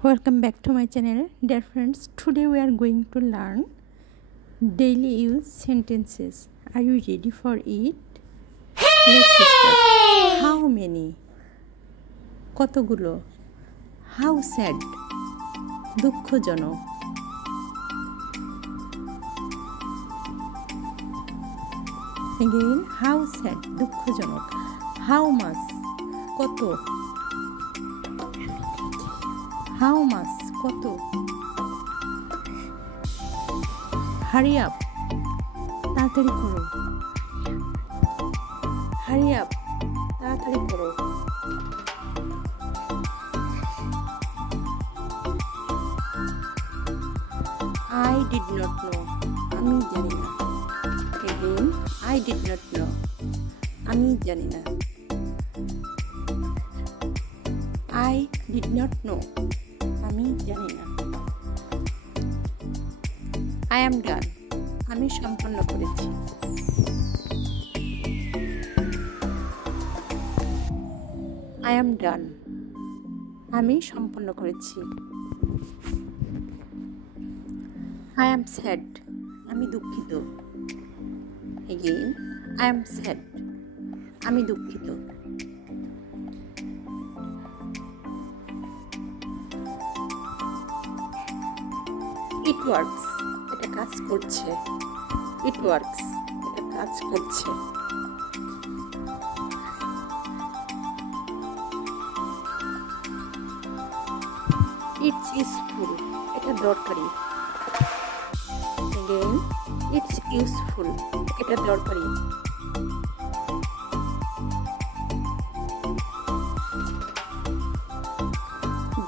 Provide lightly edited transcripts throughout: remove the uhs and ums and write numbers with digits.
Welcome back to my channel, dear friends. Today we are going to learn daily use sentences. Are you ready for it? Let's start. How many? কতগুলো? How sad? দুঃখজনক। Again, how sad? দুঃখজনক। How much? কত? How much? কত? Hurry up. তাড়াতাড়ি করো। Hurry up. তাড়াতাড়ি করো। I did not know. আমি জানি না। Again, I did not know. আমি জানি না। I did not know. আমি জানি না। I am done. আমি সম্পন্ন করেছি। I am done. আমি সম্পন্ন করেছি। I am sad. আমি দুঃখিত। Again, I am sad. আমি দুঃখিত। It works. এটা কাজ করছে। It works. এটা কাজ করছে। It's useful. এটা দরকারি। Again, it's useful. এটা দরকারি।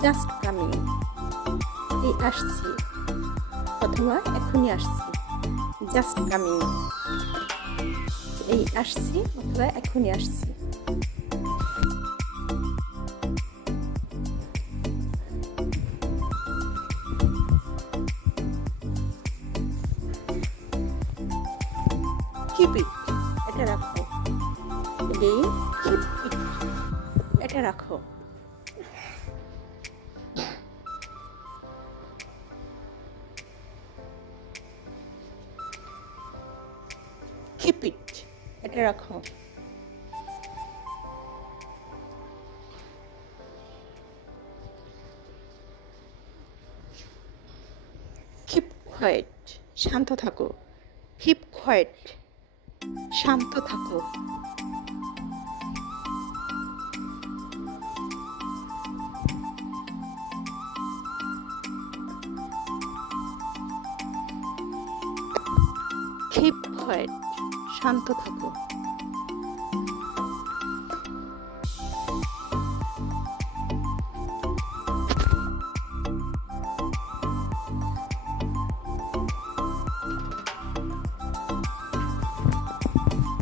Just coming. এই আসছি অথবা এখনই আসছি। Just coming. এই আসছি অথবা এখনই আসছি। Keep it. এটা রাখো। Again, keep it. এটা রাখো। Keep it. এটা রাখো। Keep quiet. শান্ত থাকো। Keep quiet. শান্ত থাকো। Keep quiet. শান্ত থাকো।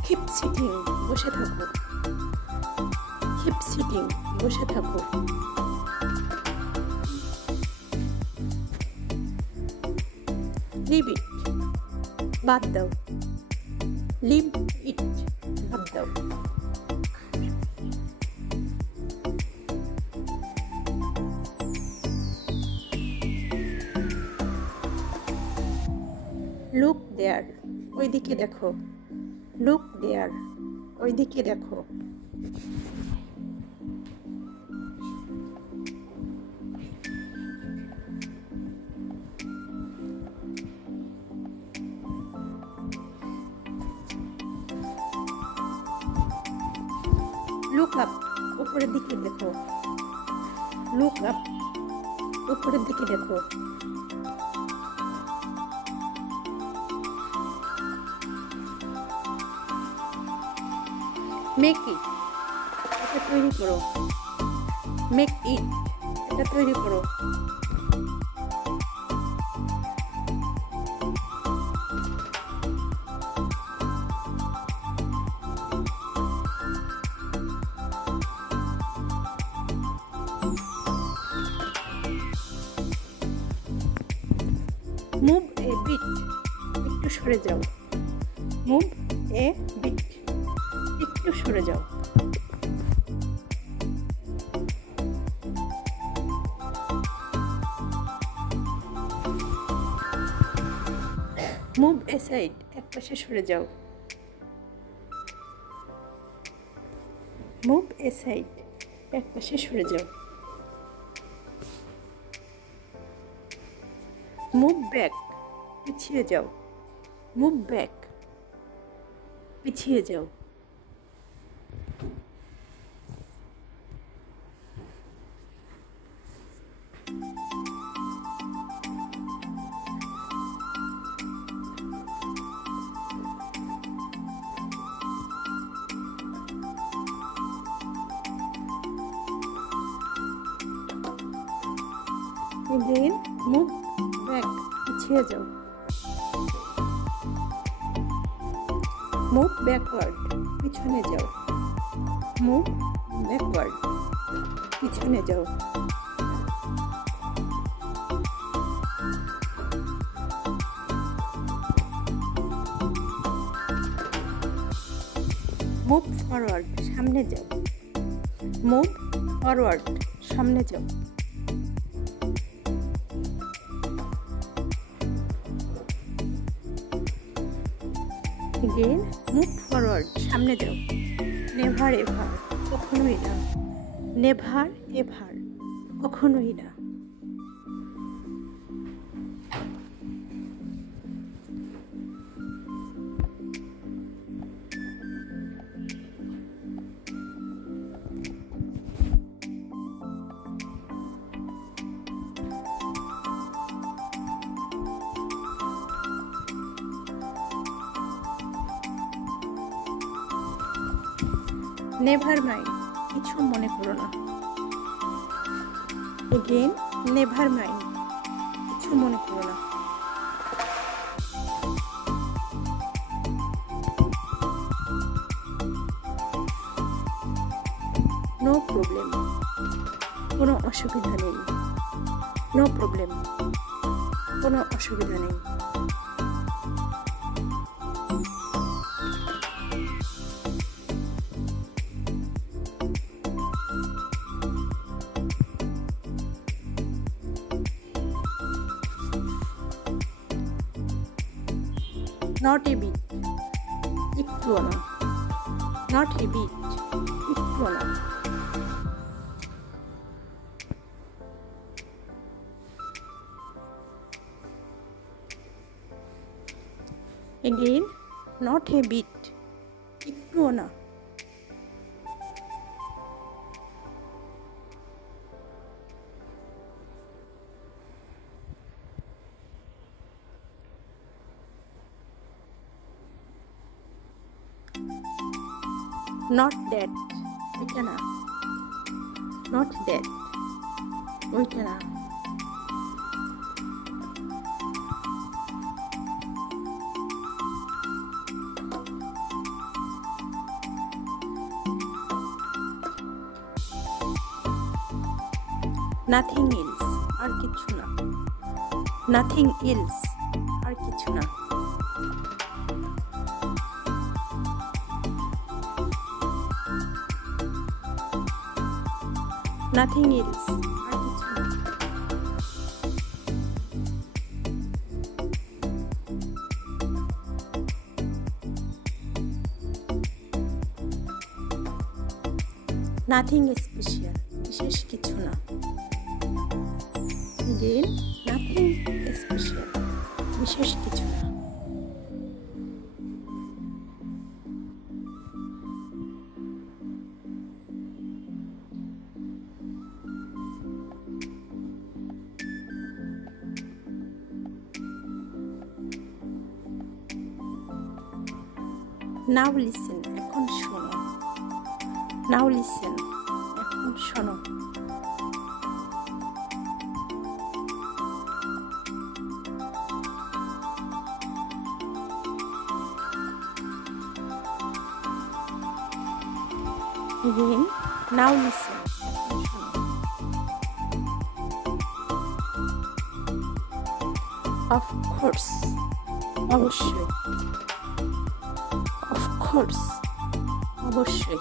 Keep sitting. বসে থাকো। Keep sitting. বসে থাকো। Leave it. বাদ দাও। Leave it. বাদ দাও। Look there. ওইদিকে দেখো। Look there. ওইদিকে দেখো। Look up. উপরের দিকে দেখো। Look up. উপরের দিকে দেখো। Make it. এটা তৈরি করো। Make it. এটা তৈরি করো। Move a bit. একটু সরে যাও। Move a bit. একটু সরে যাও। মুভ অ্যাসাইড, এক পাশে সরে যাও। মুভ অ্যাসাইড, এক পাশে সরে যাও। মুভ ব্যাক, পিছিয়ে যাও। মুভ ব্যাক, পিছিয়ে যাও। Again, move back, পিছিয়ে যাও। মুভ ব্যাকওয়ার্ড, পিছনে যাও। মুভ ব্যাকওয়ার্ড, পিছনে যাও। মুভ ফরওয়ার্ড, সামনে যাও। মুভ ফরওয়ার্ড, সামনে যাও। Again, move forward, সামনে যাও। নেভার এভার, কখনোই না। নেভার এভার, কখনোই না। নেভার মাইন্ড, কিছু মনে করো না। এগেন, নেভার মাইন্ড, কিছু মনে করো না। নো প্রবলেম, কোনো অসুবিধা নেই। নো প্রবলেম, কোনো অসুবিধা নেই। নট এ বিট, একটুও না। নট এ বিট, একটুও না। এগেইন, নট এ বিট, একটুও না। নট দ্যাট, ওইটা না। নট দ্যাট, ওইটা না। নাথিং এলস, আর কিছু না। নাথিং এলস, আর কিছু না। নাথিং এলস, আর কিছু না। নাথিং স্পেশাল, বিশেষ কিছু না। Again, nothing special, বিশেষ কিছু না। Now listen, এখন শোনো। Now listen, এখন শোনো। Again, now listen. Of course, অবশ্যই। Of course, অবশ্যই।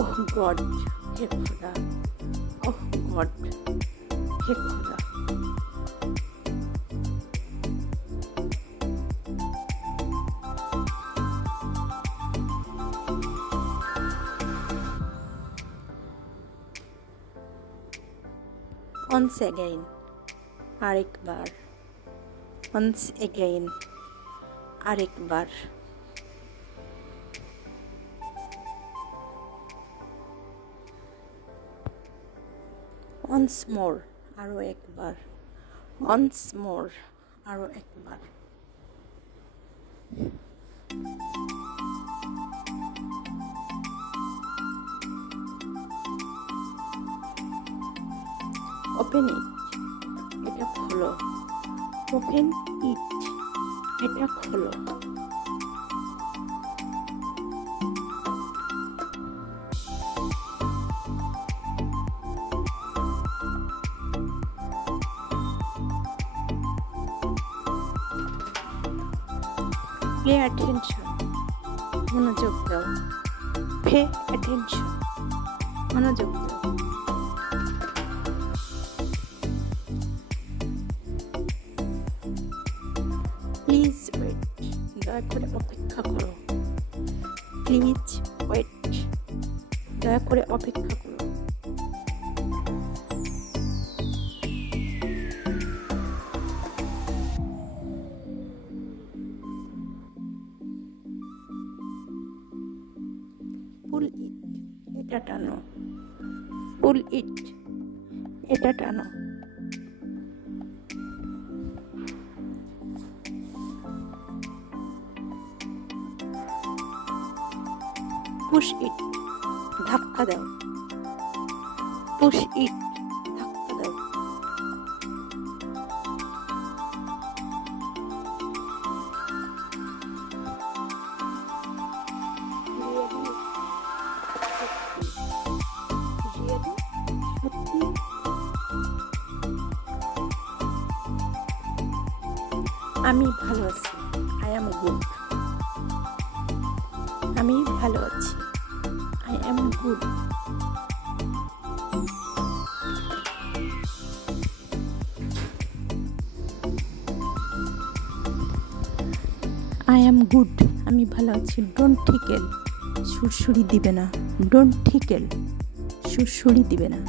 Oh গড, হে খোদা, ওহ গড, হে খোদা। once again, আরেকবার, once again, আরেকবার। once more, আরো একবার, once more, আরো একবার। ওপেন ইট, এটা খোলো, ওপেন ইট, এটা খোলো। পে অ্যাটেনশন, মনোযোগ দাও, পে অ্যাটেনশন, মনোযোগ দাও। প্লিজ ওয়েট, দয়া করে অপেক্ষা করো, প্লিজ ওয়েট, দয়া করে অপেক্ষা করো। পুল ইট, এটা টানো, পুল ইট, এটা টানো। পুশ ইট, ধাক্কা দাও, পুশ ইট, ধাক্কা দাও। সত্যি, আমি ভালো আছি, আই এম গুড, আমি ভালো আছি, I am good. I am good, আমি ভালো আছি। ডোন্ট ঠিকেল, সুরসুরি দিবে না, ডোন্ট ঠিকেল, সুরসুরি দিবে না।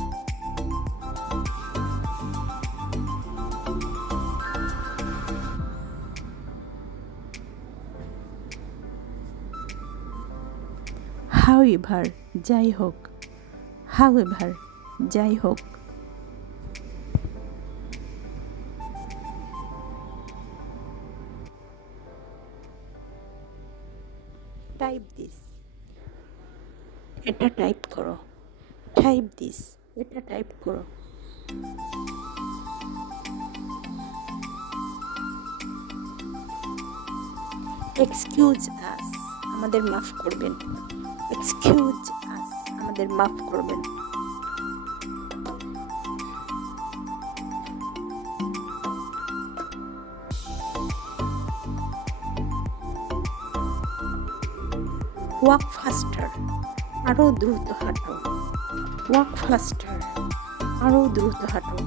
হাউএভার, যাই হোক, হাউএভার, যাই হোক। টাইপ দিস, এটা টাইপ করো, টাইপ দিস, এটা টাইপ করো। এক্সকিউজ আস, আমাদের মাফ করবেন, এক্সকিউজ আস, আমাদের মাফ করবেন। ওয়াক ফাস্টার, আরো দ্রুত হাঁটো, ওয়াক ফাস্টার, আরো দ্রুত হাঁটো।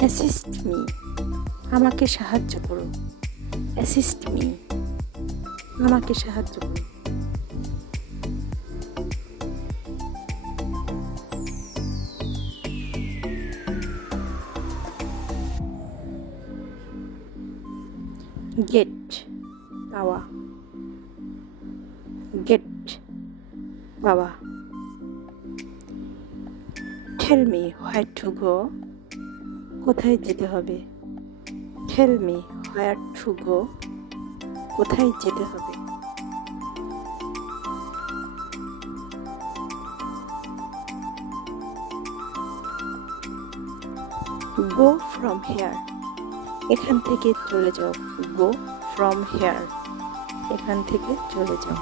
অ্যাসিস্ট মি, আমাকে সাহায্য করো, অ্যাসিস্ট মি, আমাকে সাহায্য করো। গেট, পাওয়া, গেট, পাওয়া। Tell me where to go, কোথায় যেতে হবে, tell me where to go, কোথায় যেতে হবে। গো ফ্রম হেয়ার, এখান থেকে চলে যাও, গো ফ্রম হেয়ার, এখান থেকে চলে যাও।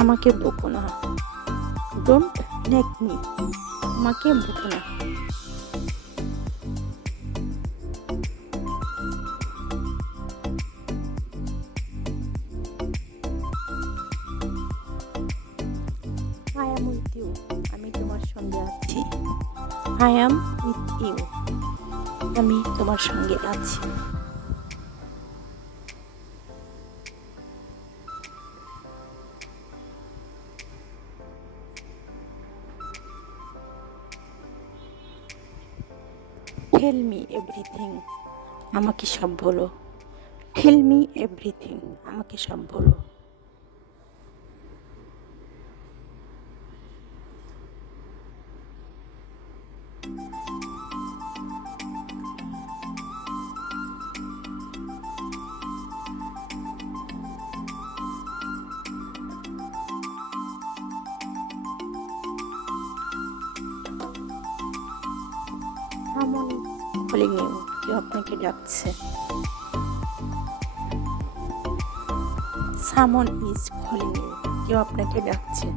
আমাকে বকো না। ডোন্ট নেক মি। আমাকে বকো না। I am with you. আমি তোমার সঙ্গে আছি। I am with you. আমি তোমার সঙ্গে আছি। Tell me everything. আমাকে সব বলো। Tell me everything. আমাকে সব বলো। Someone is calling you. কেউ আপনাকে ডাকছে। Someone is calling you. কেউ আপনাকে ডাকছে।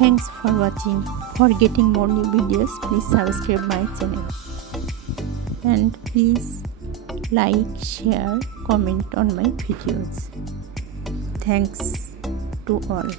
Thanks for watching. For getting more new videos, please subscribe my channel. And please like, share, comment on my videos. Thanks to all.